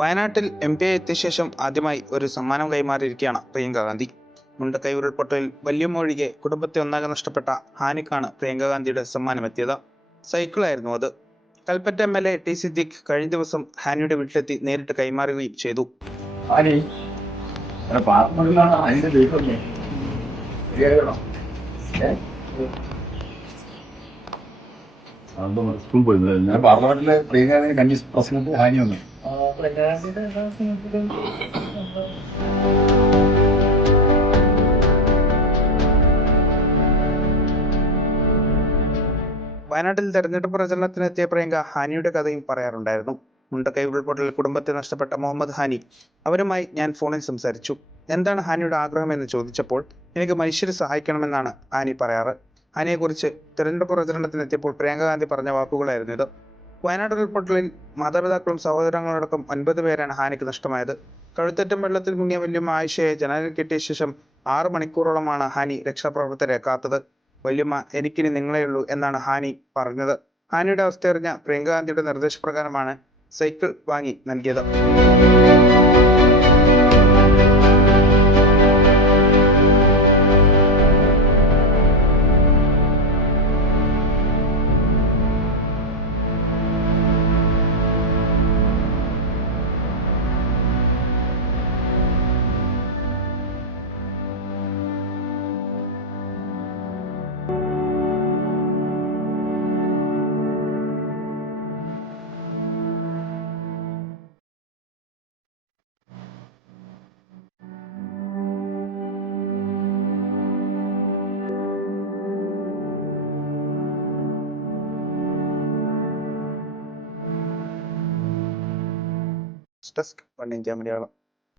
വയനാട്ടിൽ എം.പി. എത്തിയ ശേഷം ആദ്യമായി ഒരു സമ്മാനം കൈമാറിയിരിക്കുകയാണ് പ്രിയങ്ക ഗാന്ധി. മുണ്ടക്കൈ ഉരുൾപൊട്ടലിൽ വല്യമ്മ കുടുംബത്തെ ഒന്നാകെ നഷ്ടപ്പെട്ട ഹാനിക്കാണ് പ്രിയങ്ക ഗാന്ധിയുടെ സമ്മാനമെത്തിയത്. സൈക്കിളായിരുന്നു അത്. കൽപ്പറ്റ എം.എൽ.എ. ടി സിദ്ദിഖ് കഴിഞ്ഞ ദിവസം ഹാനിയുടെ വീട്ടിലെത്തി നേരിട്ട് കൈമാറുകയും ചെയ്തു. സ്കൂൾ പോയിരുന്നത് ഞാൻ പാർലമെന്റിലെ പ്രിയങ്ക കന്നി പ്രസിഡന്റ് ഹാനി വന്നു. വയനാട്ടിൽ തെരഞ്ഞെടുപ്പ് പ്രചരണത്തിനെത്തിയ പ്രിയങ്ക ഹാനിയുടെ കഥയും പറയാറുണ്ടായിരുന്നു. മുണ്ടക്കൈ ഉരുൾപൊട്ടലിൽ കുടുംബത്തെ നഷ്ടപ്പെട്ട മുഹമ്മദ് ഹാനി, അവരുമായി ഞാൻ ഫോണിൽ സംസാരിച്ചു. എന്താണ് ഹാനിയുടെ ആഗ്രഹമെന്ന് ചോദിച്ചപ്പോൾ എനിക്ക് മനുഷ്യരെ സഹായിക്കണമെന്നാണ് ഹാനി പറയാറ്. ഹാനിയെക്കുറിച്ച് തെരഞ്ഞെടുപ്പ് പ്രചരണത്തിനെത്തിയപ്പോൾ പ്രിയങ്ക ഗാന്ധി പറഞ്ഞ വാക്കുകളായിരുന്നു ഇത്. വയനാട് ഉരുൾപൊട്ടലിൽ മാതാപിതാക്കളും സഹോദരങ്ങളടക്കം 9 പേരാണ് ഹാനിക്ക് നഷ്ടമായത്. കഴുത്തറ്റം വെള്ളത്തിൽ മുങ്ങിയ വല്യമ്മ ആയിഷയെ ജനാലിൽ കെട്ടിയ ശേഷം 6 മണിക്കൂറോളമാണ് ഹാനി രക്ഷാപ്രവർത്തകരെ കാത്തത്. വല്യമ്മ, എനിക്കിനി നിങ്ങളെയുള്ളൂ എന്നാണ് ഹാനി പറഞ്ഞത്. ഹാനിയുടെ അവസ്ഥയറിഞ്ഞ പ്രിയങ്ക ഗാന്ധിയുടെ നിർദ്ദേശപ്രകാരമാണ് സൈക്കിൾ വാങ്ങി നൽകിയത്. Desk 1 India Malayalam.